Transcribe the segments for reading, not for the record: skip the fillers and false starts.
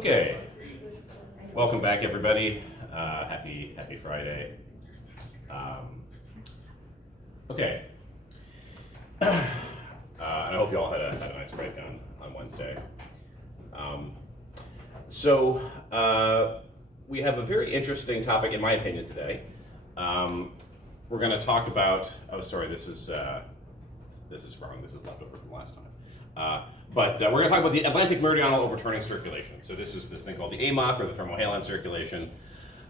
Okay, welcome back, everybody. Happy Friday. Okay, and I hope you all had a nice break on Wednesday. We have a very interesting topic, in my opinion, today. We're going to talk about. Oh, sorry, this is wrong. This is leftover from last time. But we're going to talk about the Atlantic meridional overturning circulation. So this is this thing called the AMOC, or the thermohaline circulation.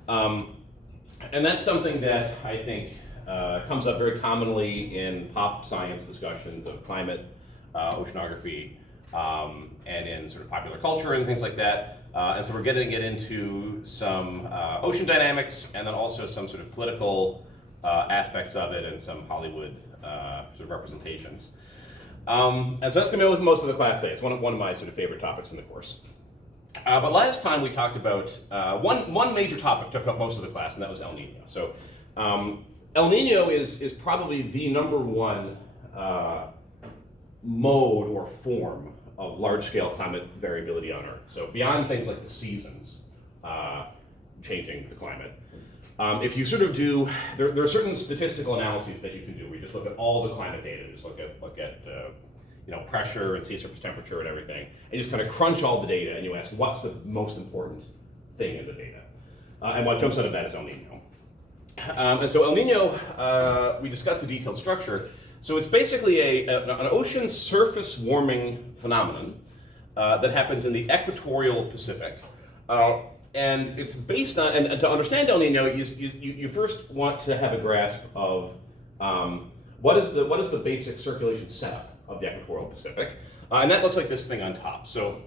And that's something that I think comes up very commonly in pop science discussions of climate, oceanography, and in sort of popular culture and things like that. And so we're going to get into some ocean dynamics, and then also some sort of political aspects of it, and some Hollywood sort of representations. And so that's going to be with most of the class today. It's one of my sort of favorite topics in the course. But last time we talked about one major topic took up most of the class, and that was El Nino. So El Nino is probably the number one mode or form of large-scale climate variability on Earth. So beyond things like the seasons changing the climate, if you sort of do, there are certain statistical analyses that you can do. We just look at all the climate data, just look at pressure and sea surface temperature and everything, and you just kind of crunch all the data, and you ask what's the most important thing in the data, and what jumps out of that is El Nino. And so El Nino, we discussed the detailed structure. So it's basically an ocean surface warming phenomenon that happens in the equatorial Pacific. And it's based on, and to understand El Nino, you first want to have a grasp of what is the basic circulation setup of the equatorial Pacific. And that looks like this thing on top. So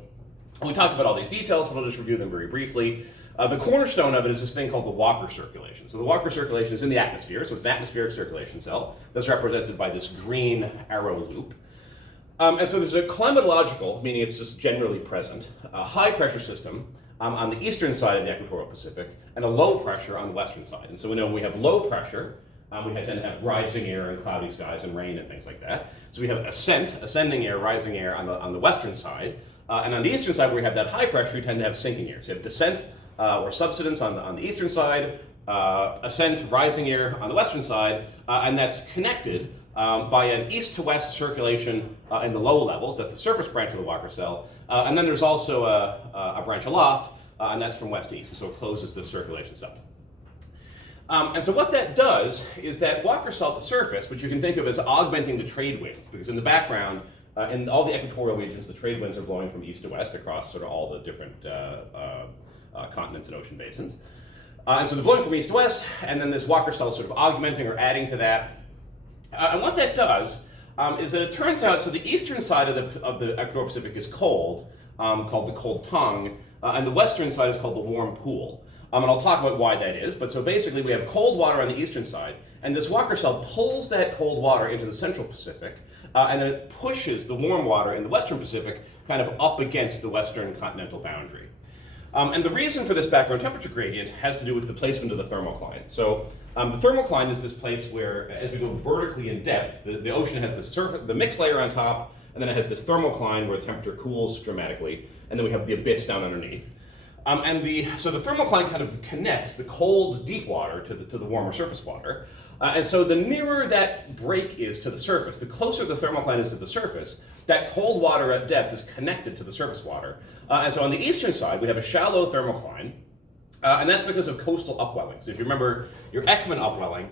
we talked about all these details, but I'll just review them very briefly. The cornerstone of it is this thing called the Walker circulation. So the Walker circulation is in the atmosphere, so it's an atmospheric circulation cell that's represented by this green arrow loop. And so there's a climatological, meaning it's just generally present, a high pressure system on the eastern side of the equatorial Pacific, and a low pressure on the western side. And so we know when we have low pressure, we tend to have rising air and cloudy skies and rain and things like that. So we have ascending air, rising air on the western side. And on the eastern side, where we have that high pressure, you tend to have sinking air. So you have descent or subsidence on the eastern side, ascent, rising air on the western side, and that's connected by an east to west circulation in the low levels. That's the surface branch of the Walker cell. And then there's also a branch aloft, and that's from west to east, and so it closes the circulation cell. And so what that does is that Walker cell at the surface, which you can think of as augmenting the trade winds, because in the background, in all the equatorial regions, the trade winds are blowing from east to west across sort of all the different continents and ocean basins. And so they're blowing from east to west, and then this Walker cell is sort of augmenting or adding to that. And what that does is that it turns out, so the eastern side of the equatorial Pacific is cold, called the cold tongue, and the western side is called the warm pool. And I'll talk about why that is, but so basically we have cold water on the eastern side, and this Walker cell pulls that cold water into the central Pacific, and then it pushes the warm water in the western Pacific kind of up against the western continental boundary. And the reason for this background temperature gradient has to do with the placement of the thermocline. So the thermocline is this place where, as we go vertically in depth, the ocean has the mixed layer on top, and then it has this thermocline where the temperature cools dramatically, and then we have the abyss down underneath. So the thermocline kind of connects the cold deep water to the warmer surface water. And so the nearer that break is to the surface, the closer the thermocline is to the surface, that cold water at depth is connected to the surface water. And so on the eastern side, we have a shallow thermocline, and that's because of coastal upwelling. So if you remember your Ekman upwelling,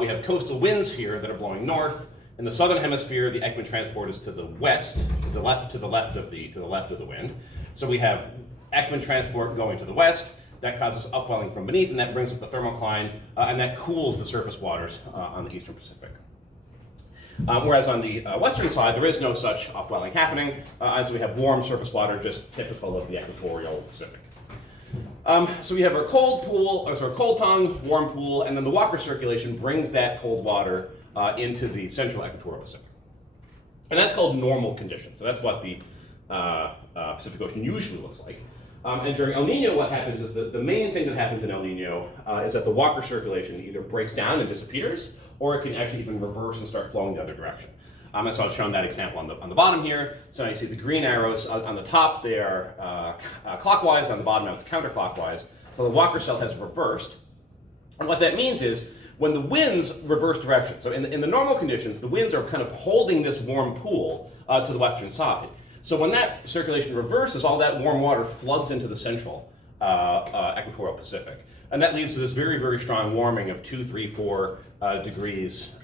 we have coastal winds here that are blowing north. In the southern hemisphere, the Ekman transport is to the west, to the left of the wind. So we have Ekman transport going to the west. That causes upwelling from beneath, and that brings up the thermocline, and that cools the surface waters on the eastern Pacific. Whereas on the western side, there is no such upwelling happening, as we have warm surface water, just typical of the equatorial Pacific. So we have our cold tongue, warm pool, and then the Walker circulation brings that cold water into the central equatorial Pacific. And that's called normal conditions. So that's what the Pacific Ocean usually looks like. And during El Nino, what happens is that the main thing that happens in El Nino is that the Walker circulation either breaks down and disappears, or it can actually even reverse and start flowing the other direction. And so I've shown that example on the bottom here. So now you see the green arrows on the top, they are clockwise, on the bottom now it's counterclockwise. So the Walker cell has reversed. And what that means is when the winds reverse direction, so in the normal conditions, the winds are kind of holding this warm pool to the western side. So when that circulation reverses, all that warm water floods into the central equatorial Pacific. And that leads to this very, very strong warming of 2, 3, 4 degrees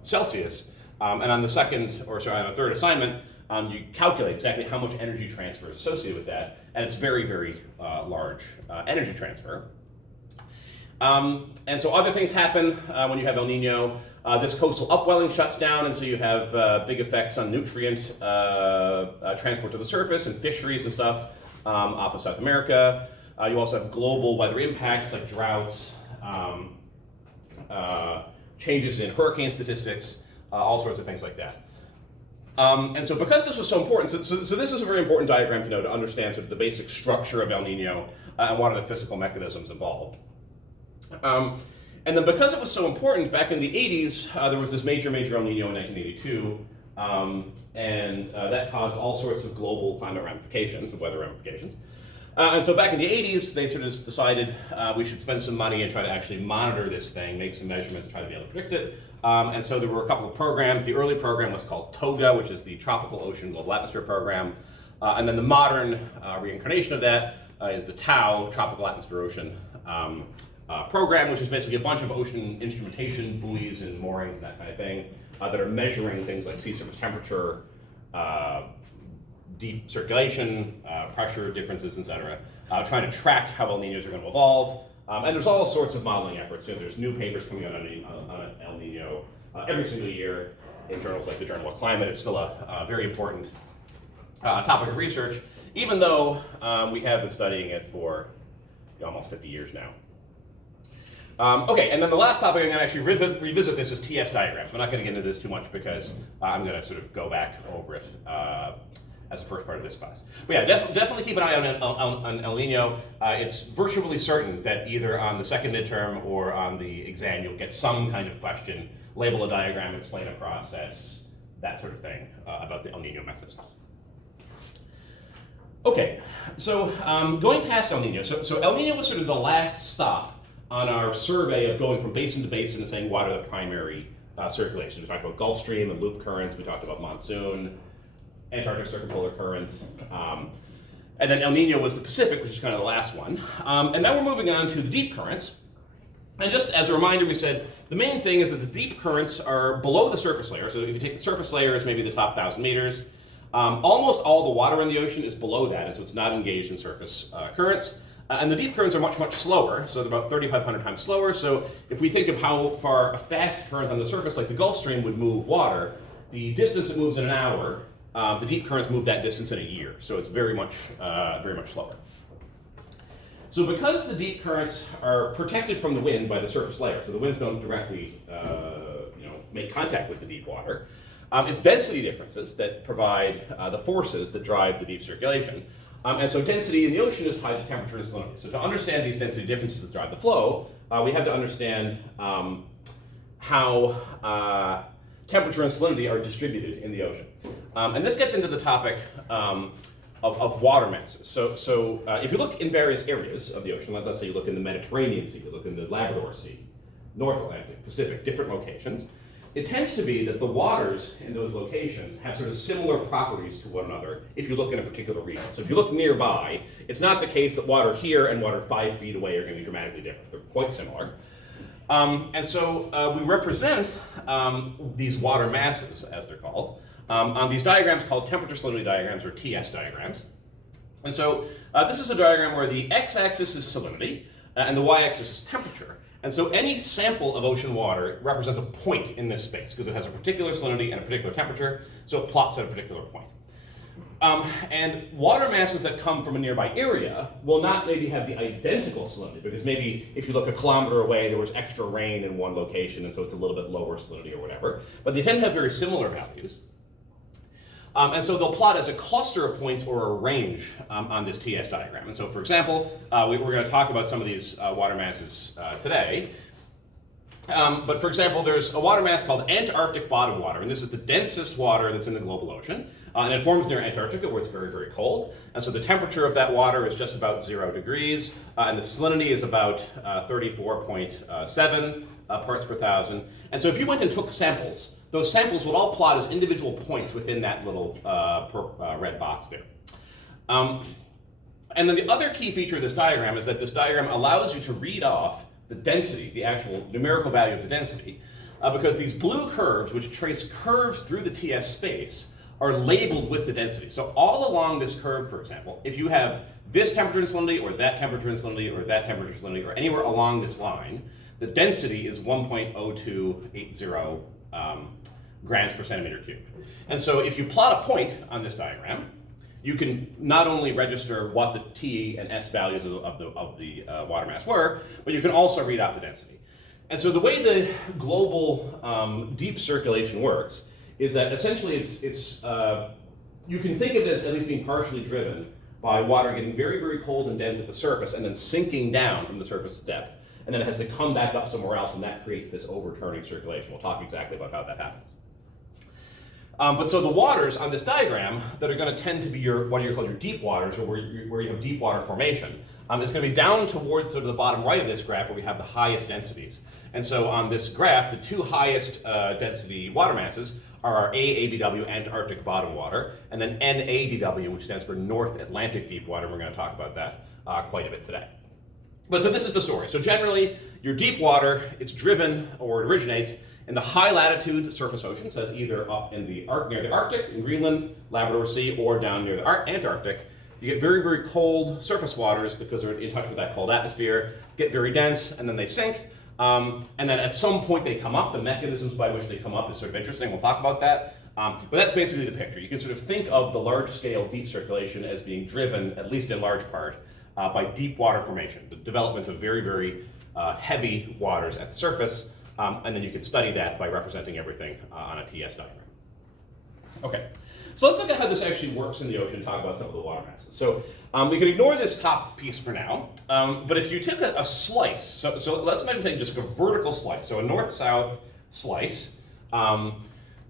Celsius. And on the third assignment, you calculate exactly how much energy transfer is associated with that. And it's very, very large energy transfer. And so other things happen when you have El Nino. This coastal upwelling shuts down, and so you have big effects on nutrient transport to the surface and fisheries and stuff off of South America. You also have global weather impacts like droughts, changes in hurricane statistics, all sorts of things like that. And so because this was so important, so this is a very important diagram to know to understand sort of the basic structure of El Nino and what are the physical mechanisms involved. And then because it was so important, back in the 80s, there was this major El Nino in 1982, and that caused all sorts of global climate ramifications and weather ramifications. And so back in the 80s, they sort of decided we should spend some money and try to actually monitor this thing, make some measurements, try to be able to predict it. And so there were a couple of programs. The early program was called TOGA, which is the Tropical Ocean Global Atmosphere Program. And then the modern reincarnation of that is the TAO, Tropical Atmosphere Ocean program, which is basically a bunch of ocean instrumentation, buoys and moorings and that kind of thing that are measuring things like sea surface temperature, deep circulation, pressure differences, etc., trying to track how El Ninos are going to evolve. And there's all sorts of modeling efforts. There's new papers coming out on El Nino every single year in journals like the Journal of Climate. It's still a very important topic of research, even though we have been studying it for almost 50 years now. Okay, and then the last topic I'm going to actually revisit this is TS diagrams. We're not going to get into this too much because I'm going to sort of go back over it as the first part of this class. But yeah, definitely keep an eye on El Nino. It's virtually certain that either on the second midterm or on the exam you'll get some kind of question, label a diagram, explain a process, that sort of thing about the El Nino mechanisms. Okay, so going past El Nino, so El Nino was sort of the last stop on our survey of going from basin to basin and saying what are the primary circulation. We talked about Gulf Stream and loop currents, we talked about monsoon, Antarctic circumpolar current, and then El Nino was the Pacific, which is kind of the last one. And now we're moving on to the deep currents. And just as a reminder, we said the main thing is that the deep currents are below the surface layer. So if you take the surface layer as maybe the top 1,000 meters, almost all the water in the ocean is below that, and so it's not engaged in surface currents. And the deep currents are much, much slower, so they're about 3,500 times slower. So if we think of how far a fast current on the surface, like the Gulf Stream, would move water, the distance it moves in an hour, the deep currents move that distance in a year. So it's very much slower. So because the deep currents are protected from the wind by the surface layer, so the winds don't directly make contact with the deep water, it's density differences that provide the forces that drive the deep circulation. And so density in the ocean is tied to temperature and salinity. So to understand these density differences that drive the flow, we have to understand how temperature and salinity are distributed in the ocean. And this gets into the topic of water masses. So if you look in various areas of the ocean, let's say you look in the Mediterranean Sea, you look in the Labrador Sea, North Atlantic, Pacific, different locations, it tends to be that the waters in those locations have sort of similar properties to one another if you look in a particular region. So if you look nearby, it's not the case that water here and water 5 feet away are going to be dramatically different. They're quite similar. And so we represent these water masses, as they're called, on these diagrams called temperature salinity diagrams, or TS diagrams. And so this is a diagram where the x-axis is salinity and the y-axis is temperature. And so any sample of ocean water represents a point in this space because it has a particular salinity and a particular temperature, so it plots at a particular point. And water masses that come from a nearby area will not maybe have the identical salinity, because maybe if you look a kilometer away, there was extra rain in one location, and so it's a little bit lower salinity or whatever. But they tend to have very similar values. And so they'll plot as a cluster of points or a range on this TS diagram. And so, for example, we're going to talk about some of these water masses today. But for example, there's a water mass called Antarctic bottom water, and this is the densest water that's in the global ocean. And it forms near Antarctica, where it's very, very cold. And so the temperature of that water is just about 0 degrees, and the salinity is about 34.7 parts per thousand. And so if you went and took samples, those samples would all plot as individual points within that little red box there. And then the other key feature of this diagram is that this diagram allows you to read off the density, the actual numerical value of the density, because these blue curves, which trace curves through the TS space, are labeled with the density. So all along this curve, for example, if you have this temperature and salinity, or that temperature and salinity, or that temperature and salinity, or anywhere along this line, the density is 1.0280 grams per centimeter cubed. And so if you plot a point on this diagram, you can not only register what the T and S values of the water mass were, but you can also read off the density. And so the way the global deep circulation works is that essentially you can think of it as at least being partially driven by water getting very, very cold and dense at the surface and then sinking down from the surface depth. And then it has to come back up somewhere else, and that creates this overturning circulation. We'll talk exactly about how that happens. But so the waters on this diagram that are going to tend to be what are called your deep waters, or where you have deep water formation, it's going to be down towards sort of the bottom right of this graph where we have the highest densities. And so on this graph, the two highest density water masses are our AABW, Antarctic bottom water, and then NADW, which stands for North Atlantic deep water. We're going to talk about that quite a bit today. But so this is the story. So generally, your deep water, it's driven, or it originates in the high latitude surface ocean, so that's either up in near the Arctic, in Greenland, Labrador Sea, or down near the Antarctic. You get very, very cold surface waters because they're in touch with that cold atmosphere, get very dense, and then they sink. And then at some point they come up. The mechanisms by which they come up is sort of interesting. We'll talk about that. But that's basically the picture. You can sort of think of the large-scale deep circulation as being driven, at least in large part, by deep water formation, the development of very, very heavy waters at the surface. And then you can study that by representing everything on a TS diagram. Okay, so let's look at how this actually works in the ocean and talk about some of the water masses. So we can ignore this top piece for now, but if you took a slice, so let's imagine taking just a vertical slice, so a north-south slice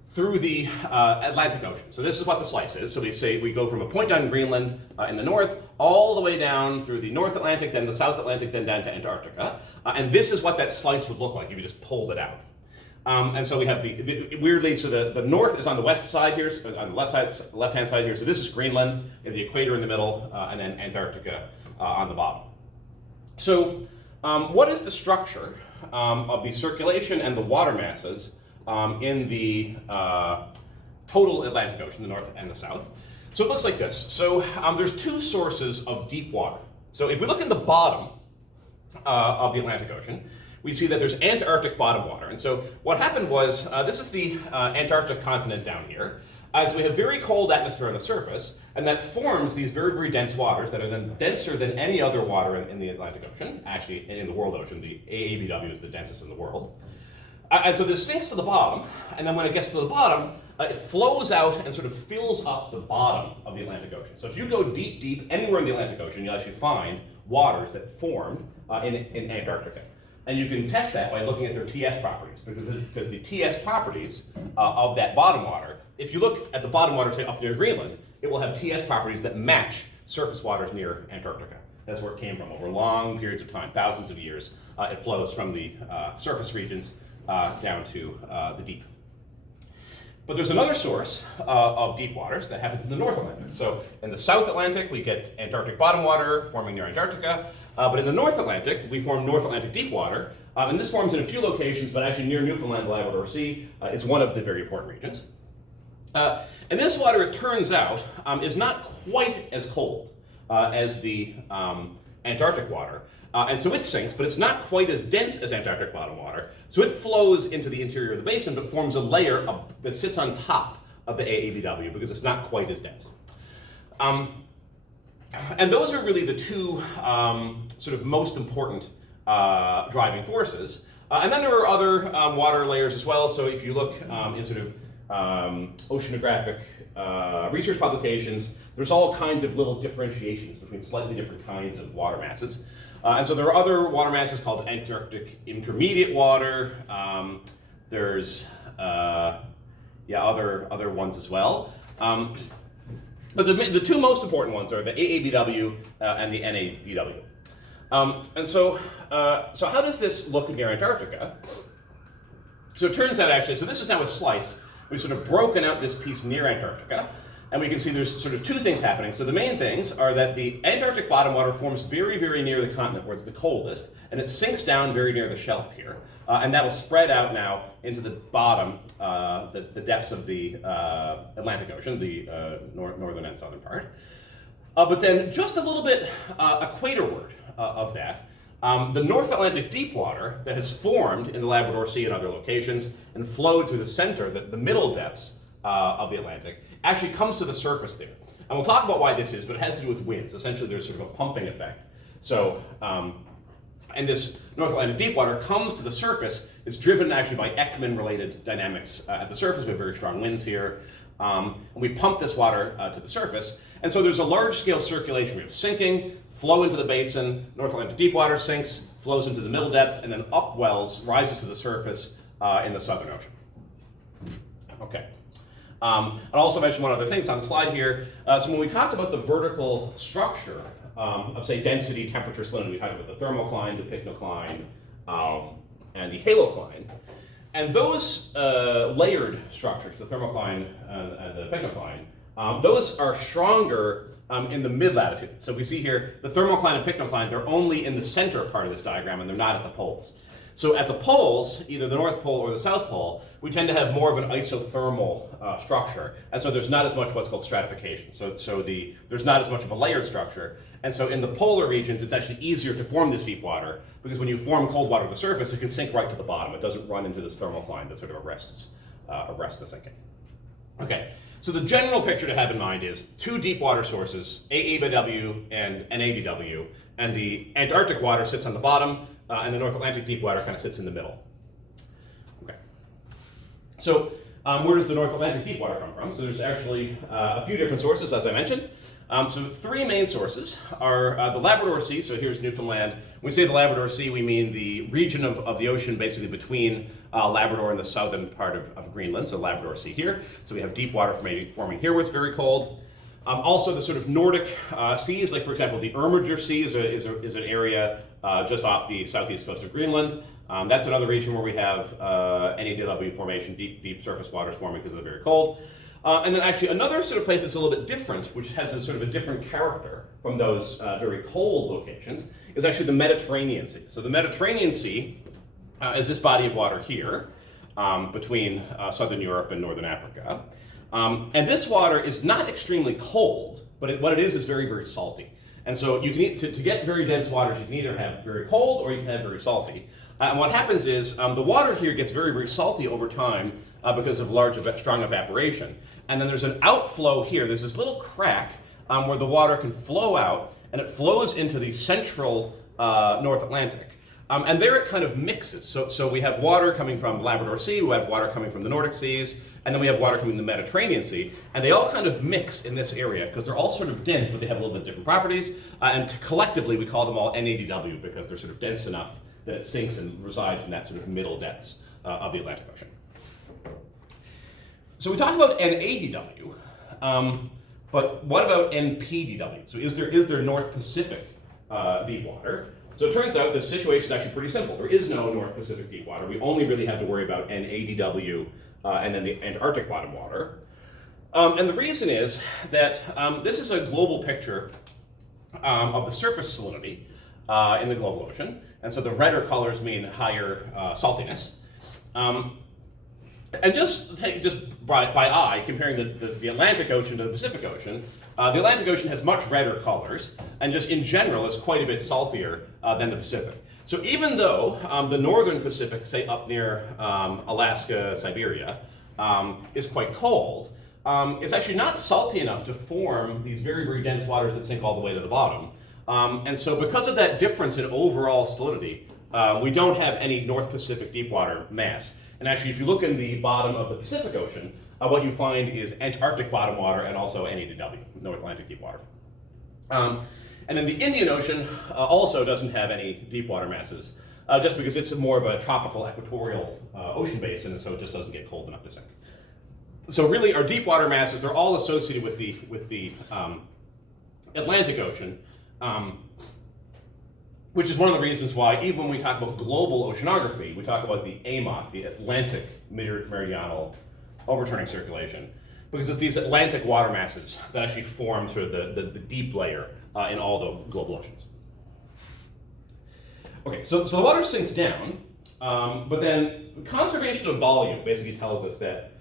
through the Atlantic Ocean. So this is what the slice is. So we say we go from a point on Greenland in the north all the way down through the North Atlantic, then the South Atlantic, then down to Antarctica. And this is what that slice would look like if you just pulled it out. And so we have weirdly, so the north is on the west side here, so on the left-hand side here. So this is Greenland, and the equator in the middle, and then Antarctica on the bottom. So what is the structure of the circulation and the water masses in the total Atlantic Ocean, the north and the south? So it looks like this. So there's two sources of deep water. So if we look at the bottom of the Atlantic Ocean, we see that there's Antarctic bottom water. And so what happened was, this is the Antarctic continent down here. So we have very cold atmosphere on the surface, and that forms these very, very dense waters that are then denser than any other water in the Atlantic Ocean. Actually, in the world ocean, the AABW is the densest in the world. And so this sinks to the bottom, and then when it gets to the bottom, it flows out and sort of fills up the bottom of the Atlantic Ocean. So if you go deep, deep, anywhere in the Atlantic Ocean, you'll actually find waters that formed in Antarctica. And you can test that by looking at their TS properties, because the TS properties of that bottom water, if you look at the bottom water, say up near Greenland, it will have TS properties that match surface waters near Antarctica. That's where it came from over long periods of time, thousands of years. It flows from the surface regions down to the deep. But there's another source of deep waters that happens in the North Atlantic. So in the South Atlantic, we get Antarctic bottom water forming near Antarctica. But in the North Atlantic, we form North Atlantic deep water. And this forms in a few locations, but actually near Newfoundland, Labrador Sea is one of the very important regions. And this water, it turns out, is not quite as cold as the Antarctic water. And so it sinks, but it's not quite as dense as Antarctic bottom water. So it flows into the interior of the basin, but forms a layer that sits on top of the AABW because it's not quite as dense. And those are really the two sort of most important driving forces. And then there are other water layers as well. So if you look in sort of oceanographic research publications, there's all kinds of little differentiations between slightly different kinds of water masses. And so there are other water masses called Antarctic intermediate water. There's other ones as well. But the two most important ones are the AABW and the NADW. And so how does this look near Antarctica? So it turns out actually, so this is now a slice. We've sort of broken out this piece near Antarctica, and we can see there's sort of two things happening. So the main things are that the Antarctic bottom water forms very, very near the continent where it's the coldest, and it sinks down very near the shelf here. And that will spread out now into the bottom, the depths of the Atlantic Ocean, the northern and southern part. But then just a little bit equatorward of that, the North Atlantic deep water that has formed in the Labrador Sea and other locations and flowed through the center, the middle depths of the Atlantic, actually comes to the surface there. And we'll talk about why this is, but it has to do with winds. Essentially, there's sort of a pumping effect. So, and this North Atlantic deep water comes to the surface. It's driven actually by Ekman-related dynamics at the surface. We have very strong winds here. And we pump this water to the surface. And so there's a large-scale circulation. We have sinking, flow into the basin, North Atlantic deep water sinks, flows into the middle depths, and then upwells, rises to the surface in the Southern Ocean. Okay. I'll also mention one other thing. It's on the slide here. So when we talked about the vertical structure of, say, density, temperature, salinity, we talked about the thermocline, the pycnocline, and the halocline. And those layered structures, the thermocline and the pycnocline, those are stronger in the mid-latitude. So we see here the thermocline and pycnocline, they're only in the center part of this diagram, and they're not at the poles. So at the poles, either the North Pole or the South Pole, we tend to have more of an isothermal structure, and so there's not as much what's called stratification. So there's not as much of a layered structure, and so in the polar regions, it's actually easier to form this deep water, because when you form cold water at the surface, it can sink right to the bottom. It doesn't run into this thermocline that sort of arrests the sinking. Okay, so the general picture to have in mind is two deep water sources, AABW and NADW, and the Antarctic water sits on the bottom, and the North Atlantic deep water kind of sits in the middle. Okay. So where does the North Atlantic deep water come from? So there's actually a few different sources, as I mentioned. So three main sources are the Labrador Sea. So here's Newfoundland. When we say the Labrador Sea, we mean the region of the ocean basically between Labrador and the southern part of Greenland, so Labrador Sea here. So we have deep water forming here where it's very cold. Also the sort of Nordic seas, like for example, the Erminger Sea is an area just off the southeast coast of Greenland. That's another region where we have NADW formation, deep surface waters forming because they're very cold. And then actually another sort of place that's a little bit different, which has a sort of a different character from those very cold locations, is actually the Mediterranean Sea. So the Mediterranean Sea is this body of water here between southern Europe and northern Africa. And this water is not extremely cold, but what it is very, very salty. And so you can to get very dense waters, you can either have very cold or you can have very salty. And what happens is the water here gets very, very salty over time because of strong evaporation. And then there's an outflow here. There's this little crack where the water can flow out, and it flows into the central North Atlantic. And there it kind of mixes. So we have water coming from the Labrador Sea, we have water coming from the Nordic seas, and then we have water coming from the Mediterranean Sea, and they all kind of mix in this area because they're all sort of dense, but they have a little bit different properties. And collectively, we call them all NADW because they're sort of dense enough that it sinks and resides in that sort of middle depths of the Atlantic Ocean. So we talked about NADW, but what about NPDW? So is there North Pacific deep water? So it turns out the situation is actually pretty simple. There is no North Pacific deep water. We only really have to worry about NADW and then the Antarctic bottom water. And the reason is that this is a global picture of the surface salinity in the global ocean. And so the redder colors mean higher saltiness. And just by eye, comparing the Atlantic Ocean to the Pacific Ocean, the Atlantic Ocean has much redder colors, and just in general is quite a bit saltier than the Pacific. So even though the northern Pacific, say up near Alaska, Siberia, is quite cold, it's actually not salty enough to form these very, very dense waters that sink all the way to the bottom. And so because of that difference in overall salinity, we don't have any North Pacific deep water mass. And actually, if you look in the bottom of the Pacific Ocean, what you find is Antarctic bottom water and also NADW, North Atlantic deep water. And then the Indian Ocean also doesn't have any deep water masses, just because it's more of a tropical equatorial ocean basin, and so it just doesn't get cold enough to sink. So really, our deep water masses, they're all associated with the Atlantic Ocean, which is one of the reasons why, even when we talk about global oceanography, we talk about the AMOC, the Atlantic Meridional Overturning Circulation, because it's these Atlantic water masses that actually form sort of the deep layer in all the global oceans. Okay, so the water sinks down, but then conservation of volume basically tells us that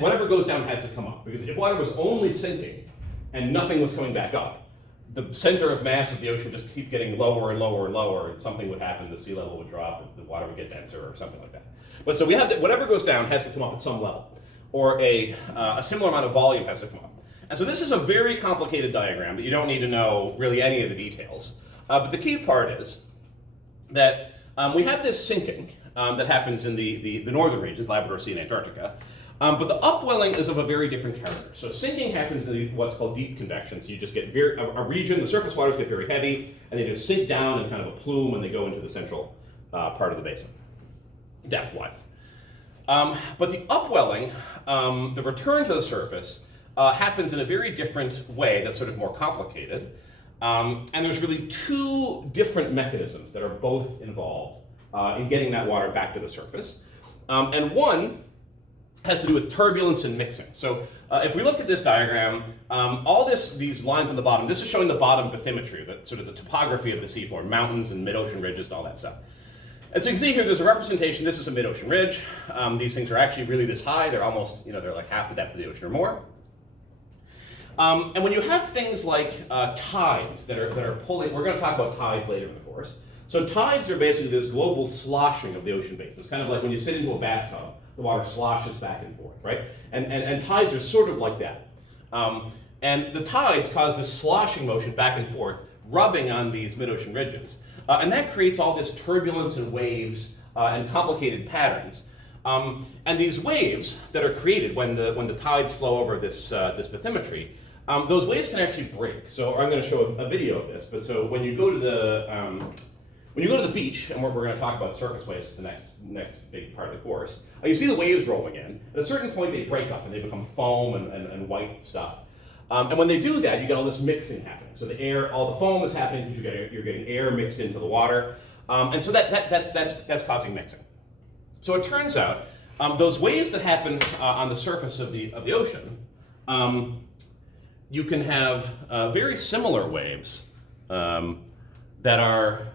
whatever goes down has to come up, because if water was only sinking and nothing was coming back up, the center of mass of the ocean just keep getting lower and lower and lower, and something would happen, the sea level would drop, the water would get denser or something like that. But so we have that whatever goes down has to come up at some level, or a similar amount of volume has to come up. And so this is a very complicated diagram, but you don't need to know really any of the details. But the key part is that we have this sinking that happens in the northern regions, Labrador Sea and Antarctica, but the upwelling is of a very different character. So sinking happens in what's called deep convection. So you just get a region, the surface waters get very heavy, and they just sink down in kind of a plume when they go into the central part of the basin, depth-wise. But the upwelling, the return to the surface, happens in a very different way that's sort of more complicated. And there's really two different mechanisms that are both involved in getting that water back to the surface. And one has to do with turbulence and mixing. So if we look at this diagram, these lines on the bottom, this is showing the bottom bathymetry, sort of the topography of the seafloor, mountains and mid-ocean ridges and all that stuff. And so you can see here, there's a representation. This is a mid-ocean ridge. These things are actually really this high. They're almost, they're like half the depth of the ocean or more. And when you have things like tides that are pulling, we're going to talk about tides later in the course. So tides are basically this global sloshing of the ocean basin. It's kind of like when you sit into a bathtub, the water sloshes back and forth, right? And tides are sort of like that. And the tides cause this sloshing motion back and forth, rubbing on these mid-ocean ridges. And that creates all this turbulence and waves and complicated patterns. And these waves that are created when the tides flow over this bathymetry, those waves can actually break. So I'm going to show a video of this. But so when you go to the beach, and we're going to talk about surface waves, it's the next big part of the course, you see the waves rolling in. At a certain point, they break up and they become foam and white stuff. And when they do that, you get all this mixing happening. So the air, all the foam is happening because you're getting air mixed into the water, and so that's causing mixing. So it turns out those waves that happen on the surface of the ocean, you can have very similar waves that are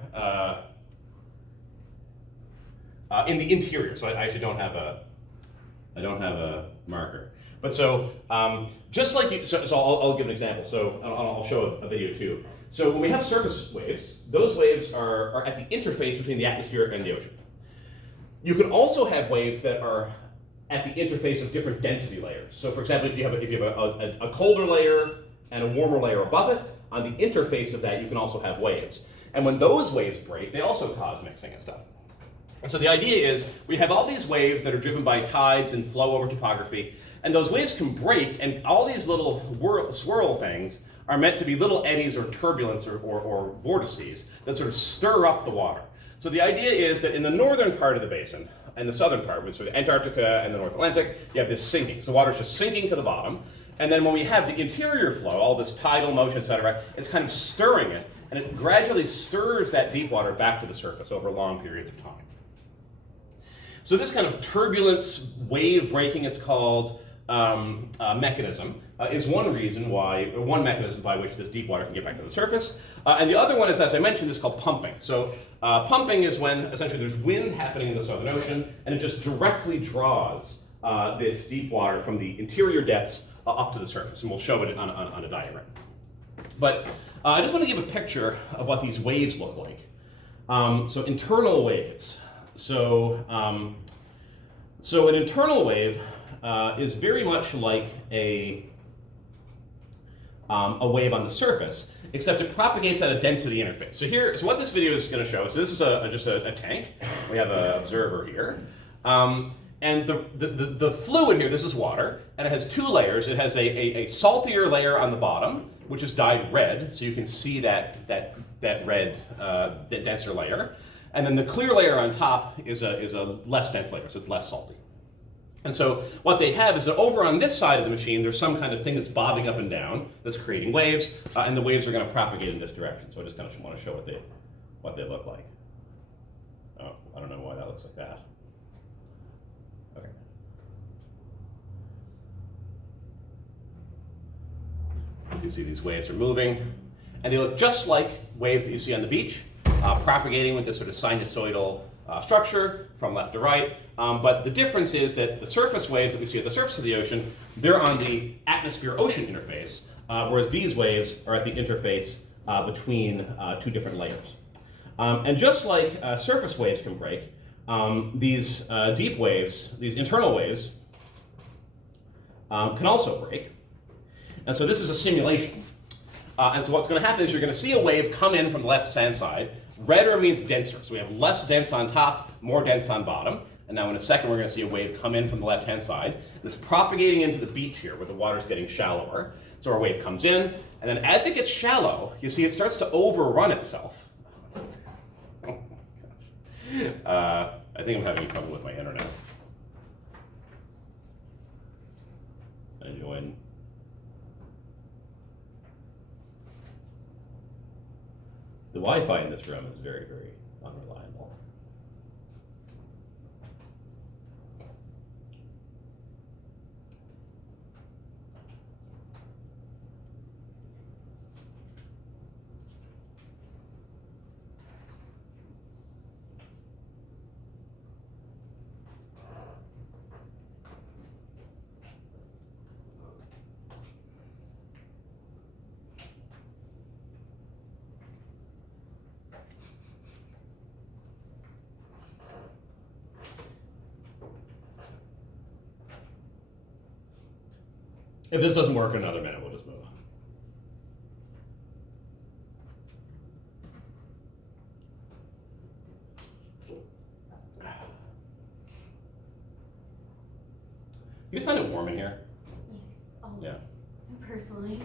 in the interior. So I actually don't have a marker. But so just like so I'll give an example. So I'll show a video too. So when we have surface waves, those waves are at the interface between the atmosphere and the ocean. You can also have waves that are at the interface of different density layers. So for example, if you have a colder layer and a warmer layer above it, on the interface of that you can also have waves. And when those waves break, they also cause mixing and stuff. And so the idea is we have all these waves that are driven by tides and flow over topography, and those waves can break, and all these little swirl things are meant to be little eddies or turbulence or vortices that sort of stir up the water. So the idea is that in the northern part of the basin and the southern part, which is Antarctica and the North Atlantic, you have this sinking. So water's just sinking to the bottom. And then when we have the interior flow, all this tidal motion, et cetera, it's kind of stirring it, and it gradually stirs that deep water back to the surface over long periods of time. So this kind of turbulence, wave breaking, it's called, mechanism is one mechanism by which this deep water can get back to the surface. And the other one is, as I mentioned, is called pumping. So pumping is when essentially there's wind happening in the Southern Ocean, and it just directly draws this deep water from the interior depths up to the surface, and we'll show it on a diagram. But I just want to give a picture of what these waves look like. So internal waves. So an internal wave is very much like a wave on the surface, except it propagates at a density interface. So what this video is going to show, so this is just a tank. We have an observer here. And the fluid here, this is water, and it has two layers. It has a saltier layer on the bottom, which is dyed red, so you can see that red, that denser layer. And then the clear layer on top is a less dense layer, so it's less salty. And so what they have is that over on this side of the machine, there's some kind of thing that's bobbing up and down that's creating waves, and the waves are going to propagate in this direction. So I just kind of want to show what they look like. Oh, I don't know why that looks like that. Okay. So you see these waves are moving, and they look just like waves that you see on the beach, propagating with this sort of sinusoidal structure from left to right. But the difference is that the surface waves that we see at the surface of the ocean, they're on the atmosphere-ocean interface, whereas these waves are at the interface between two different layers. And just like surface waves can break, these deep waves, these internal waves, can also break. And so this is a simulation. And so what's going to happen is you're going to see a wave come in from the left-hand side. Redder means denser, so we have less dense on top, more dense on bottom. And now in a second we're going to see a wave come in from the left-hand side. It's propagating into the beach here where the water's getting shallower. So our wave comes in, and then as it gets shallow, you see it starts to overrun itself. Oh my gosh. I think I'm having trouble with my internet. I join. The Wi-Fi in this room is very, very unreliable. If this doesn't work in another minute, we'll just move on. You guys find it warm in here? Yes, always. Yeah. Personally.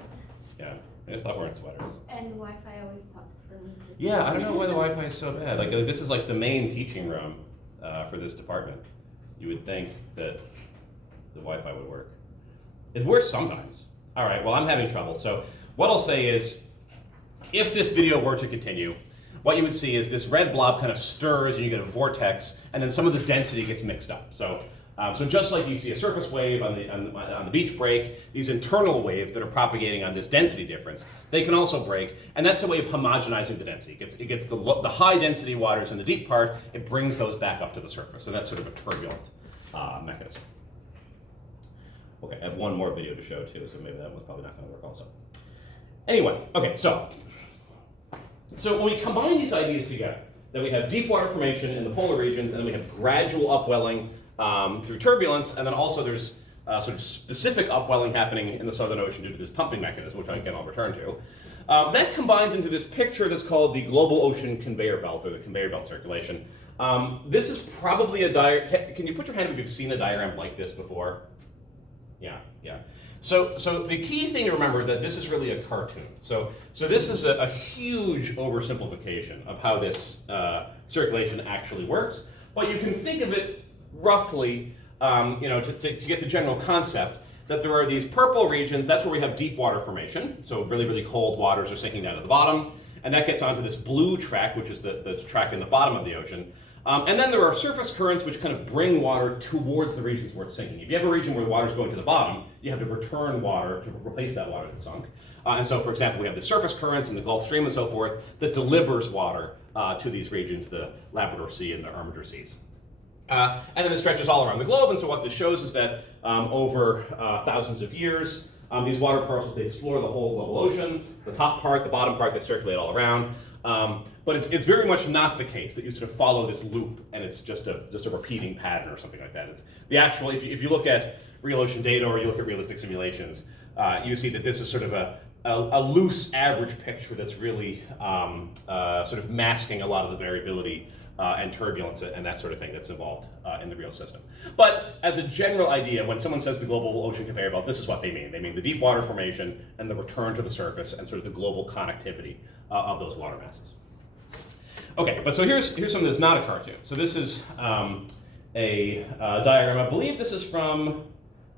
Yeah, I just stop wearing sweaters. And the Wi-Fi always sucks for me. Yeah, I don't know why the Wi-Fi is so bad. Like this is like the main teaching room for this department. You would think that the Wi-Fi would work. It works sometimes. All right, well, I'm having trouble. So what I'll say is, if this video were to continue, what you would see is this red blob kind of stirs and you get a vortex, and then some of this density gets mixed up. So just like you see a surface wave on the beach break, these internal waves that are propagating on this density difference, they can also break, and that's a way of homogenizing the density. It gets the high density waters in the deep part, it brings those back up to the surface, and that's sort of a turbulent mechanism. Okay, I have one more video to show too, so maybe that one's probably not going to work also. Anyway, okay, so when we combine these ideas together, that we have deep water formation in the polar regions, and then we have gradual upwelling through turbulence, and then also there's sort of specific upwelling happening in the Southern Ocean due to this pumping mechanism, which I'll return to. That combines into this picture that's called the global ocean conveyor belt, or the conveyor belt circulation. This is probably a diagram. Can you put your hand up if you've seen a diagram like this before? Yeah. So the key thing to remember is that this is really a cartoon. So this is a huge oversimplification of how this circulation actually works. But you can think of it roughly, to get the general concept, that there are these purple regions. That's where we have deep water formation. So really, really cold waters are sinking down to the bottom. And that gets onto this blue track, which is the track in the bottom of the ocean. And then there are surface currents which kind of bring water towards the regions where it's sinking. If you have a region where the water is going to the bottom, you have to return water to replace that water that's sunk. And so, for example, we have the surface currents in the Gulf Stream and so forth that delivers water to these regions, the Labrador Sea and the Armiger Seas. And then it stretches all around the globe, and so what this shows is that over thousands of years, these water parcels, they explore the whole global ocean, the top part, the bottom part, they circulate all around. But it's very much not the case that you sort of follow this loop and it's just a repeating pattern or something like that. It's the actual, if you look at real ocean data or you look at realistic simulations, you see that this is sort of a loose average picture that's really sort of masking a lot of the variability and turbulence and that sort of thing that's involved in the real system. But as a general idea, when someone says the global ocean conveyor belt, this is what they mean. They mean the deep water formation and the return to the surface and sort of the global connectivity of those water masses. Okay, but so here's something that's not a cartoon. So this is a diagram. I believe this is from,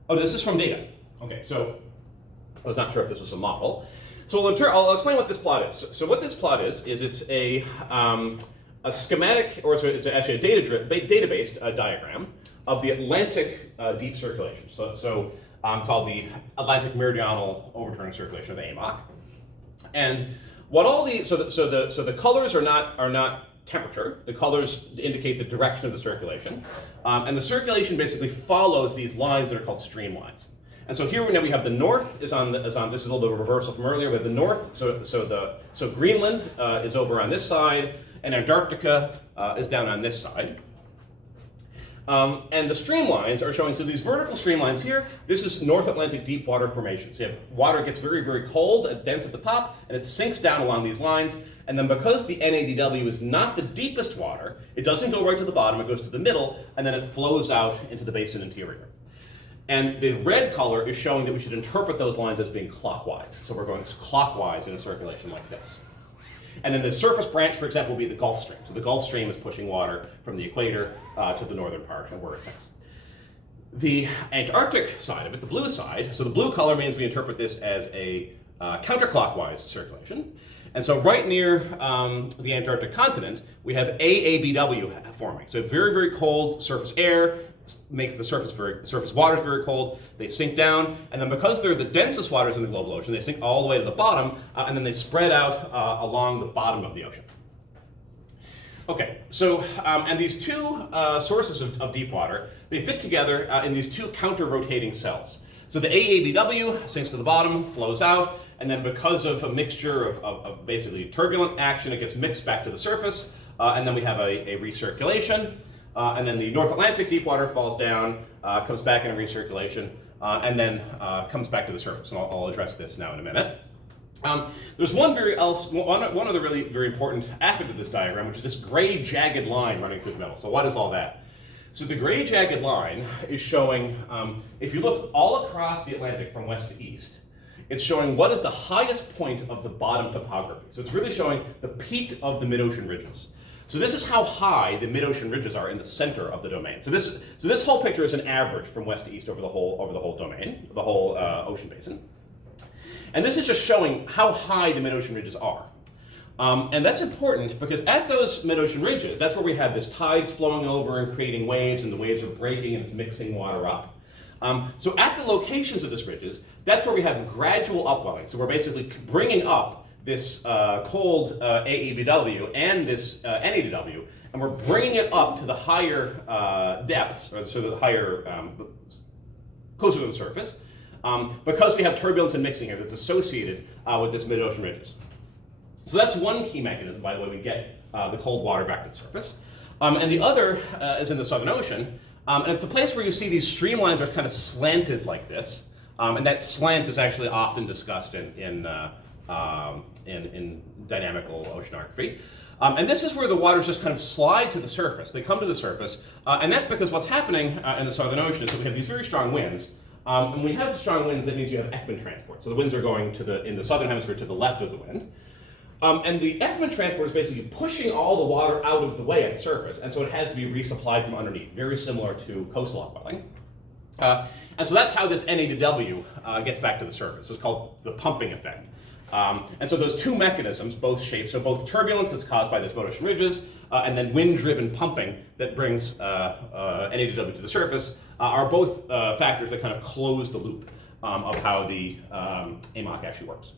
this is from data. Okay, so I was not sure if this was a model. So I'll explain what this plot is. So what this plot is it's a schematic, or so it's actually a data-based diagram of the Atlantic deep circulation. So called the Atlantic Meridional Overturning Circulation, or the AMOC. And what all the so the colors are not temperature. The colors indicate the direction of the circulation, and the circulation basically follows these lines that are called streamlines. And so here we have the north is on this is a little bit of a reversal from earlier. We have the north, so Greenland is over on this side, and Antarctica is down on this side. And the streamlines are showing, so these vertical streamlines here, this is North Atlantic deep water formation. So you have water gets very, very cold and dense at the top, and it sinks down along these lines. And then because the NADW is not the deepest water, it doesn't go right to the bottom, it goes to the middle, and then it flows out into the basin interior. And the red color is showing that we should interpret those lines as being clockwise. So we're going clockwise in a circulation like this. And then the surface branch, for example, will be the Gulf Stream. So the Gulf Stream is pushing water from the equator to the northern part and where it sinks. The Antarctic side of it, the blue side, so the blue color means we interpret this as a counterclockwise circulation. And so right near the Antarctic continent, we have AABW forming. So very, very cold surface air makes the surface waters very cold. They sink down, and then because they're the densest waters in the global ocean, they sink all the way to the bottom, and then they spread out along the bottom of the ocean. Okay, so and these two sources of deep water, they fit together in these two counter-rotating cells. So the AABW sinks to the bottom, flows out, and then because of a mixture of basically turbulent action, it gets mixed back to the surface, and then we have a recirculation. And then the North Atlantic deep water falls down, comes back in a recirculation, and then comes back to the surface. And I'll address this now in a minute. There's one other really very important aspect of this diagram, which is this gray jagged line running through the middle. So what is all that? So the gray jagged line is showing, if you look all across the Atlantic from west to east, it's showing what is the highest point of the bottom topography. So it's really showing the peak of the mid-ocean ridges. So this is how high the mid-ocean ridges are in the center of the domain. So this whole picture is an average from west to east over the whole domain, the whole ocean basin. And this is just showing how high the mid-ocean ridges are. And that's important because at those mid-ocean ridges, that's where we have this tides flowing over and creating waves, and the waves are breaking and it's mixing water up. So at the locations of these ridges, that's where we have gradual upwelling. So we're basically bringing up this cold AEBW and this NADW, and we're bringing it up to the higher depths, or so the higher, closer to the surface, because we have turbulence and mixing here that's associated with this mid-ocean ridges. So that's one key mechanism, by the way, we get the cold water back to the surface. And the other is in the Southern Ocean, and it's the place where you see these streamlines are kind of slanted like this, and that slant is actually often discussed in dynamical oceanography. And this is where the waters just kind of slide to the surface. They come to the surface, and that's because what's happening in the Southern Ocean is that we have these very strong winds. And when you have strong winds, that means you have Ekman transport. So the winds are going in the southern hemisphere to the left of the wind. And the Ekman transport is basically pushing all the water out of the way at the surface, and so it has to be resupplied from underneath, very similar to coastal upwelling. And so that's how this NADW gets back to the surface. It's called the pumping effect. And so those two mechanisms, both shapes, so both turbulence that's caused by these mid-ocean ridges, and then wind-driven pumping that brings NADW to the surface, are both factors that kind of close the loop of how the AMOC actually works.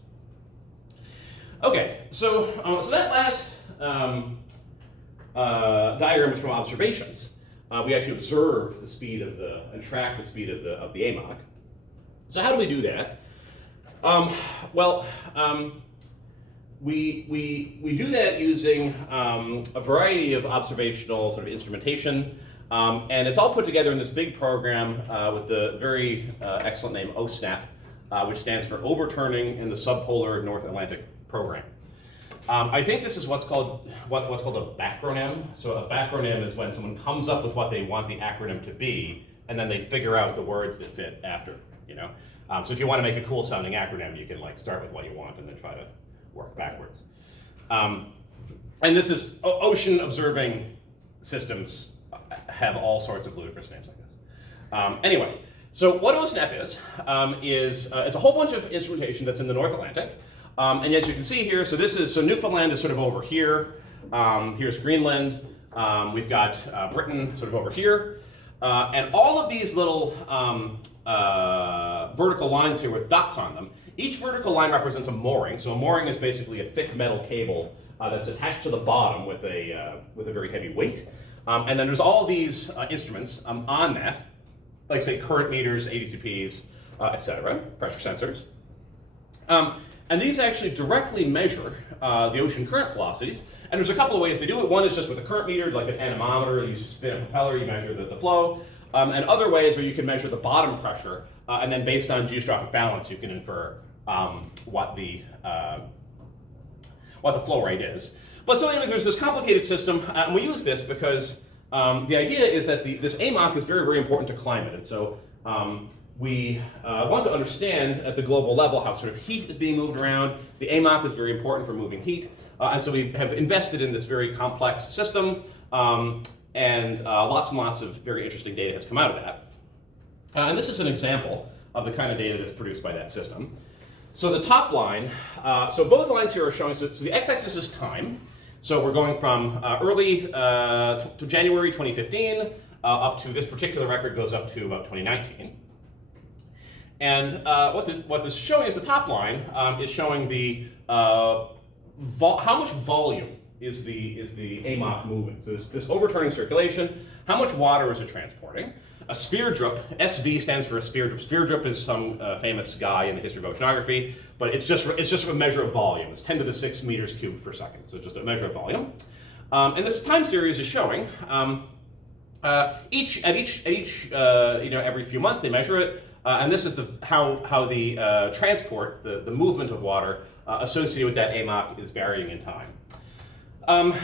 Okay, so that last diagram is from observations. We actually observe the speed of and track the speed of the AMOC. So how do we do that? We do that using a variety of observational sort of instrumentation, and it's all put together in this big program with the very excellent name OSNAP, which stands for Overturning in the Subpolar North Atlantic Program. I think this is what's called a backronym. So a backronym is when someone comes up with what they want the acronym to be, and then they figure out the words that fit after. You know. So if you want to make a cool sounding acronym, you can like start with what you want and then try to work backwards. And this is ocean observing systems have all sorts of ludicrous names like this. Anyway, so what OceanEP is it's a whole bunch of instrumentation that's in the North Atlantic. And as you can see here, so Newfoundland is sort of over here. Here's Greenland. We've got Britain sort of over here. And all of these little vertical lines here with dots on them, each vertical line represents a mooring. So a mooring is basically a thick metal cable that's attached to the bottom with a very heavy weight. And then there's all these instruments on that, like say current meters, ADCPs, etc., pressure sensors. And these actually directly measure the ocean current velocities. And there's a couple of ways they do it. One is just with a current meter, like an anemometer. You spin a propeller, you measure the flow. And other ways are you can measure the bottom pressure, and then based on geostrophic balance, you can infer what the flow rate is. But so anyway, there's this complicated system, and we use this because the idea is that this AMOC is very, very important to climate. And so we want to understand at the global level how sort of heat is being moved around. The AMOC is very important for moving heat. And so we have invested in this very complex system, and lots of very interesting data has come out of that. And this is an example of the kind of data that's produced by that system. So the top line, so both lines here are showing, so the x-axis is time. So we're going from early to January 2015 up to this particular record goes up to about 2019. And what this is showing is the top line is showing the how much volume is the AMOC moving. So this overturning circulation, how much water is it transporting? A sphere drip, SV stands for a sphere drip. Sphere drip is some famous guy in the history of oceanography, but it's just a measure of volume. It's 10 to the 6 meters cubed per second, so it's just a measure of volume. And this time series is showing every few months they measure it, and this is how the transport, the movement of water associated with that AMOC is varying in time. The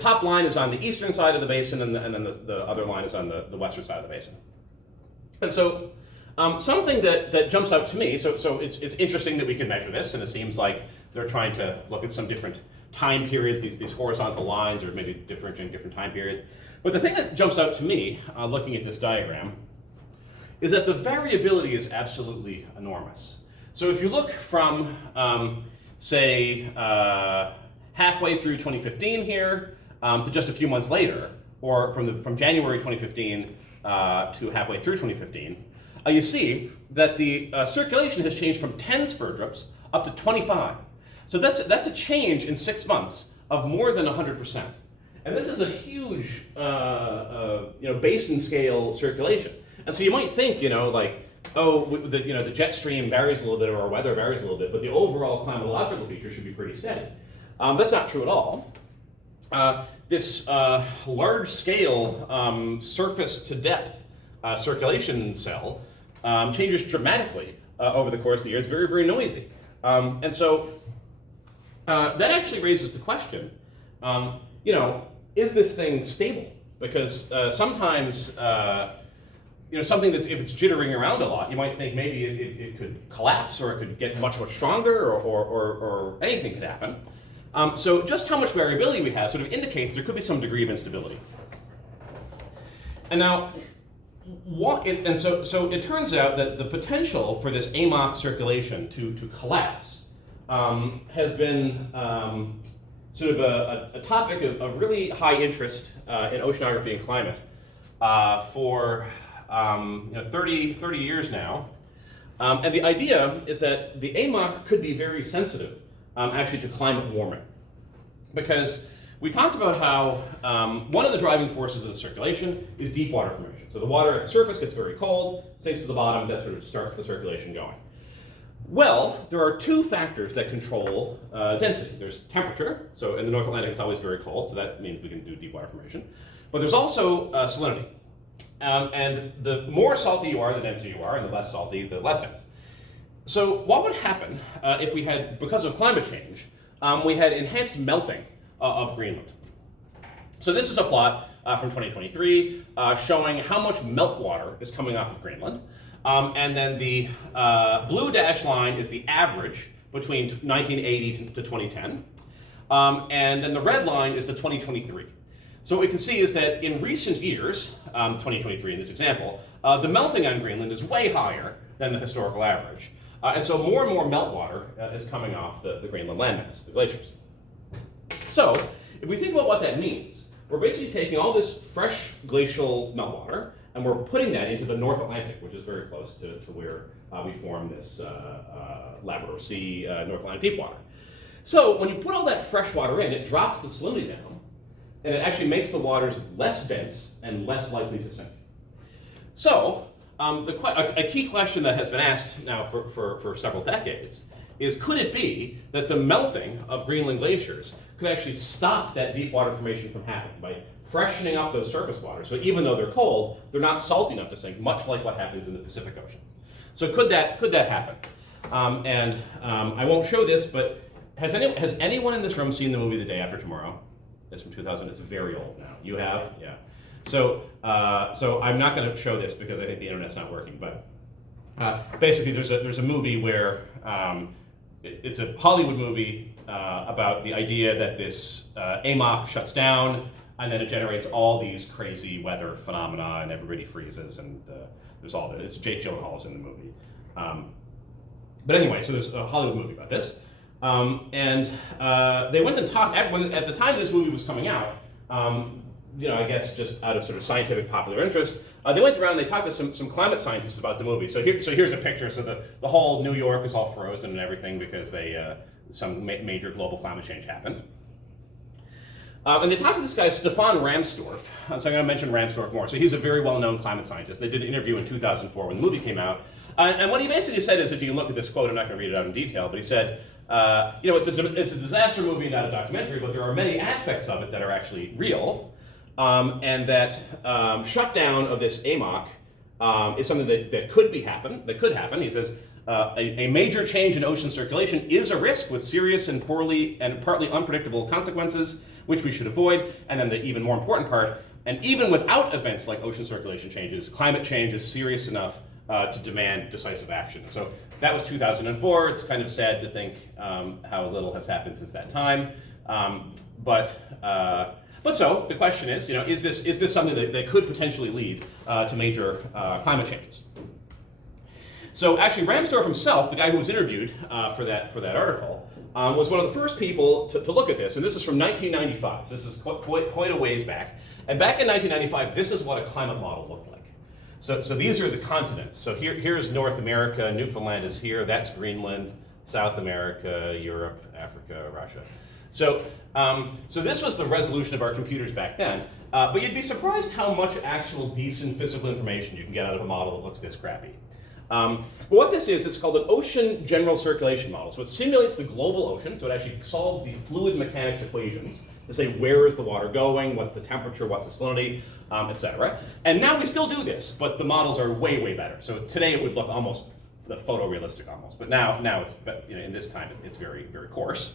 top line is on the eastern side of the basin, and then the other line is on the western side of the basin. And so something that jumps out to me, so it's interesting that we can measure this, and it seems like they're trying to look at some different time periods, these horizontal lines, or maybe differentiating different time periods. But the thing that jumps out to me, looking at this diagram, is that the variability is absolutely enormous. So if you look from, say, halfway through 2015 here to just a few months later, or from January 2015 to halfway through 2015, you see that the circulation has changed from 10 sphere drips up to 25. So that's a change in 6 months of more than 100%. And this is a huge basin scale circulation. And so you might think, the jet stream varies a little bit or our weather varies a little bit, but the overall climatological feature should be pretty steady. That's not true at all. This large-scale surface to depth circulation cell changes dramatically over the course of the year. It's very, very noisy. And so that actually raises the question, is this thing stable? Because sometimes something if it's jittering around a lot, you might think maybe it could collapse, or it could get much stronger, or anything could happen. So just how much variability we have sort of indicates there could be some degree of instability. And now, so it turns out that the potential for this AMOC circulation to collapse has been sort of a topic of really high interest in oceanography and climate for 30 years now. And the idea is that the AMOC could be very sensitive actually to climate warming. Because we talked about how one of the driving forces of the circulation is deep water formation. So the water at the surface gets very cold, sinks to the bottom, that sort of starts the circulation going. Well, there are two factors that control density. There's temperature, so in the North Atlantic it's always very cold, so that means we can do deep water formation. But there's also salinity. And the more salty you are, the denser you are, and the less salty, the less dense. So what would happen if we had, because of climate change, we had enhanced melting of Greenland? So this is a plot from 2023 showing how much meltwater is coming off of Greenland. And then the blue dashed line is the average between 1980 to 2010. And then the red line is the 2023. So what we can see is that in recent years, 2023 in this example, the melting on Greenland is way higher than the historical average. And so more and more meltwater is coming off the Greenland landmass, the glaciers. So if we think about what that means, we're basically taking all this fresh glacial meltwater and we're putting that into the North Atlantic, which is very close to where we form this Labrador Sea, North Atlantic deep water. So when you put all that fresh water in, it drops the salinity down, and it actually makes the waters less dense and less likely to sink. So a key question that has been asked now for several decades is, could it be that the melting of Greenland glaciers could actually stop that deep water formation from happening by freshening up those surface waters? So even though they're cold, they're not salty enough to sink, much like what happens in the Pacific Ocean. So could that happen? I won't show this, but has anyone in this room seen the movie The Day After Tomorrow? It's from 2000. It's very old now. You have? Yeah. So I'm not going to show this because I think the internet's not working. But basically, there's a movie where it's a Hollywood movie about the idea that this AMOC shuts down, and then it generates all these crazy weather phenomena, and everybody freezes, and there's all this. It's Jake Gyllenhaal's in the movie. But anyway, so there's a Hollywood movie about this. And they went and talked, at the time this movie was coming out, I guess just out of sort of scientific popular interest, they went around and they talked to some climate scientists about the movie. So here's a picture. So the whole New York is all frozen and everything because some major global climate change happened. And they talked to this guy, Stefan Ramstorff. So I'm going to mention Ramstorff more. So he's a very well-known climate scientist. They did an interview in 2004 when the movie came out. And what he basically said is, if you can look at this quote, I'm not going to read it out in detail, but he said, it's a disaster movie, not a documentary, but there are many aspects of it that are actually real, and that shutdown of this AMOC is something that could happen. He says, a major change in ocean circulation is a risk with serious and partly unpredictable consequences, which we should avoid. And then the even more important part, and even without events like ocean circulation changes, climate change is serious enough to demand decisive action. So that was 2004. It's kind of sad to think how little has happened since that time. But so the question is, is this something that could potentially lead to major climate changes? So actually, Ramstorff himself, the guy who was interviewed for that article, was one of the first people to look at this. And this is from 1995. This is quite a ways back. And back in 1995, this is what a climate model looked like. So these are the continents. So here's North America, Newfoundland is here, that's Greenland, South America, Europe, Africa, Russia. So this was the resolution of our computers back then, but you'd be surprised how much actual decent physical information you can get out of a model that looks this crappy. But what this is, it's called an ocean general circulation model. So it simulates the global ocean, so it actually solves the fluid mechanics equations to say where is the water going, what's the temperature, what's the salinity, etc. And now we still do this, but the models are way, way better. So today it would look almost photorealistic almost, but now it's, in this time it's very, very coarse.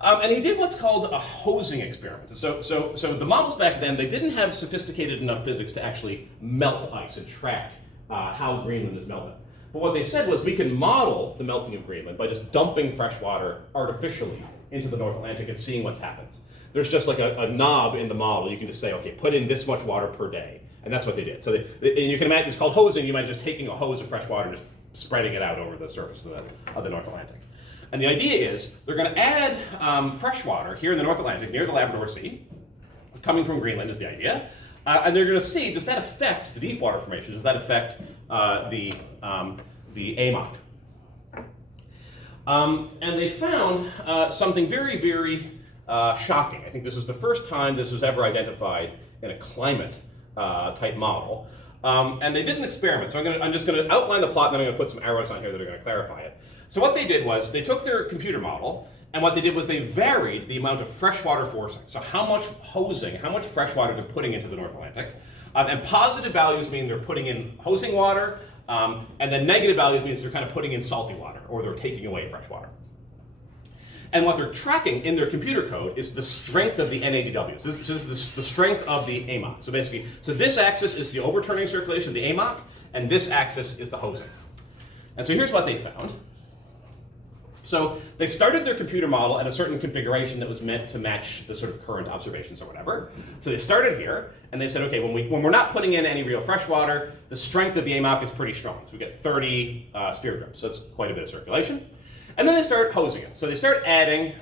And he did what's called a hosing experiment. So the models back then, they didn't have sophisticated enough physics to actually melt ice and track how Greenland is melting. But what they said was we can model the melting of Greenland by just dumping fresh water artificially into the North Atlantic and seeing what happens. There's just like a knob in the model. You can just say, okay, put in this much water per day. And that's what they did. So and you can imagine, it's called hosing. You imagine just taking a hose of fresh water and just spreading it out over the surface of the North Atlantic. And the idea is they're going to add fresh water here in the North Atlantic near the Labrador Sea, coming from Greenland is the idea. And they're going to see, does that affect the deep water formation? Does that affect the AMOC? And they found something very, very shocking. I think this is the first time this was ever identified in a climate type model. And they did an experiment. So I'm just going to outline the plot, and then I'm going to put some arrows on here that are going to clarify it. So what they did was they took their computer model, and what they did was they varied the amount of freshwater forcing. So how much hosing, how much fresh water they're putting into the North Atlantic. And positive values mean they're putting in hosing water, And then negative values means they're kind of putting in salty water, or they're taking away fresh water. And what they're tracking in their computer code is the strength of the NADWs. This is the strength of the AMOC. So basically, this axis is the overturning circulation, the AMOC, and this axis is the hosing. And so here's what they found. So they started their computer model at a certain configuration that was meant to match the sort of current observations or whatever. So they started here, and they said, okay, when we're not putting in any real fresh water, the strength of the AMOC is pretty strong. So we get 30 sphere drips, so that's quite a bit of circulation. And then they start hosing it. So they start adding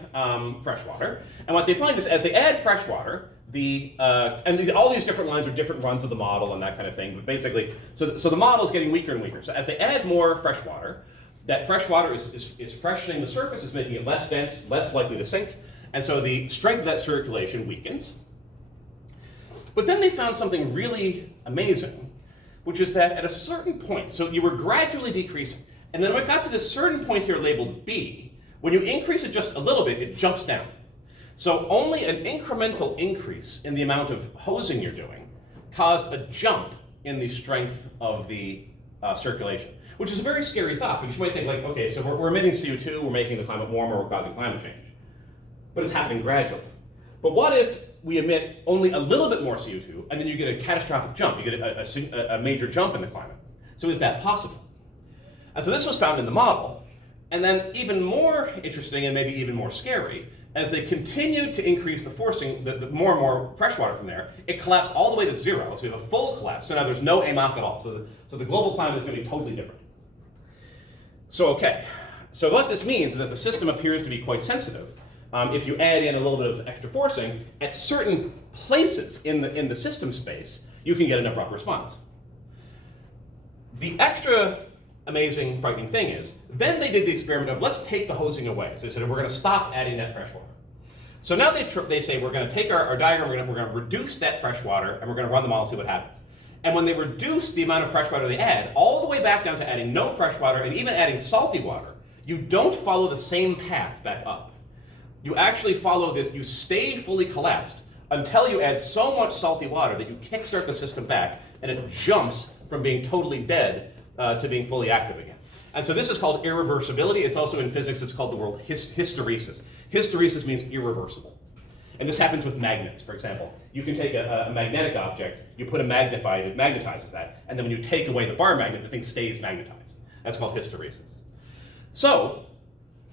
fresh water, and what they find is as they add fresh water, all these different lines are different runs of the model and that kind of thing, but basically, so the model is getting weaker and weaker. So as they add more fresh water, that fresh water is freshening the surface, is making it less dense, less likely to sink, and so the strength of that circulation weakens. But then they found something really amazing, which is that at a certain point, so you were gradually decreasing, and then when it got to this certain point here labeled B, when you increase it just a little bit, it jumps down. So only an incremental increase in the amount of hosing you're doing caused a jump in the strength of the circulation. Which is a very scary thought, because you might think like, okay, so we're emitting CO2, we're making the climate warmer, we're causing climate change. But it's happening gradually. But what if we emit only a little bit more CO2, and then you get a catastrophic jump, you get a major jump in the climate? So is that possible? And so this was found in the model, and then even more interesting and maybe even more scary, as they continued to increase the forcing, the more and more fresh water from there, it collapsed all the way to zero, so we have a full collapse. So now there's no AMOC at all. So the global climate is going to be totally different. So okay, so what this means is that the system appears to be quite sensitive. If you add in a little bit of extra forcing, at certain places in the system space, you can get an abrupt response. The extra amazing, frightening thing is, then they did the experiment of let's take the hosing away. So they said we're going to stop adding that fresh water. So now they say we're going to take our diagram, we're going to reduce that fresh water, and we're going to run the model and see what happens. And when they reduce the amount of fresh water they add, all the way back down to adding no fresh water and even adding salty water, you don't follow the same path back up. You actually follow this, you stay fully collapsed until you add so much salty water that you kickstart the system back and it jumps from being totally dead to being fully active again. And so this is called irreversibility. It's also in physics, it's called the word hysteresis. Hysteresis means irreversible. And this happens with magnets, for example. You can take a magnetic object, you put a magnet by it, it magnetizes that, and then when you take away the bar magnet, the thing stays magnetized. That's called hysteresis. So,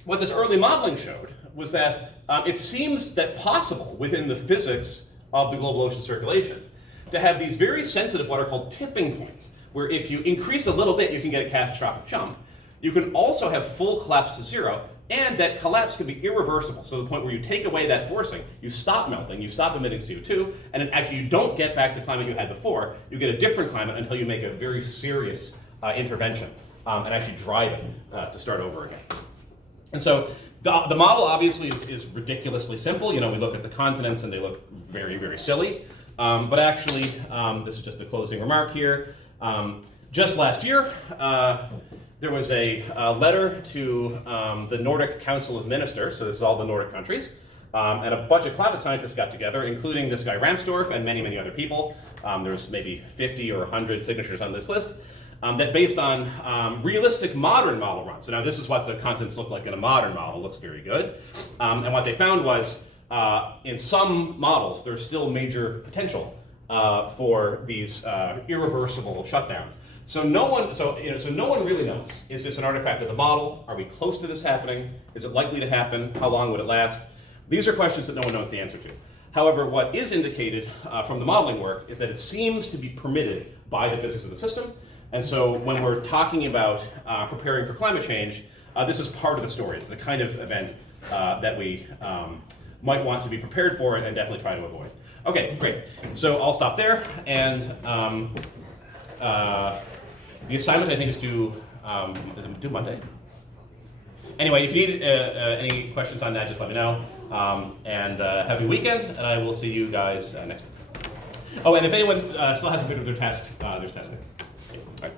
what this early modeling showed was that it seems that possible within the physics of the global ocean circulation to have these very sensitive what are called tipping points, where if you increase a little bit, you can get a catastrophic jump. You can also have full collapse to zero, and that collapse can be irreversible. So the point where you take away that forcing, you stop melting, you stop emitting CO2, and then actually you don't get back the climate you had before. You get a different climate until you make a very serious intervention and actually drive it to start over again. And so the model obviously is ridiculously simple. You know, we look at the continents and they look very, very silly. But actually, this is just a closing remark here. Just last year, there was a letter to the Nordic Council of Ministers, so this is all the Nordic countries, and a bunch of climate scientists got together, including this guy Ramsdorff and many, many other people. There's maybe 50 or 100 signatures on this list, that based on realistic modern model runs. So now this is what the continents look like in a modern model. It looks very good. And what they found was, in some models, there's still major potential for these irreversible shutdowns. So no one really knows. Is this an artifact of the model? Are we close to this happening? Is it likely to happen? How long would it last? These are questions that no one knows the answer to. However, what is indicated from the modeling work is that it seems to be permitted by the physics of the system. And so when we're talking about preparing for climate change, this is part of the story. It's the kind of event that we might want to be prepared for and definitely try to avoid. Okay, great. So I'll stop there, and the assignment I think is due Monday. Anyway, if you need any questions on that, just let me know. And have a weekend, and I will see you guys next week. Oh, and if anyone still hasn't finished their test, there's testing. Okay, all right.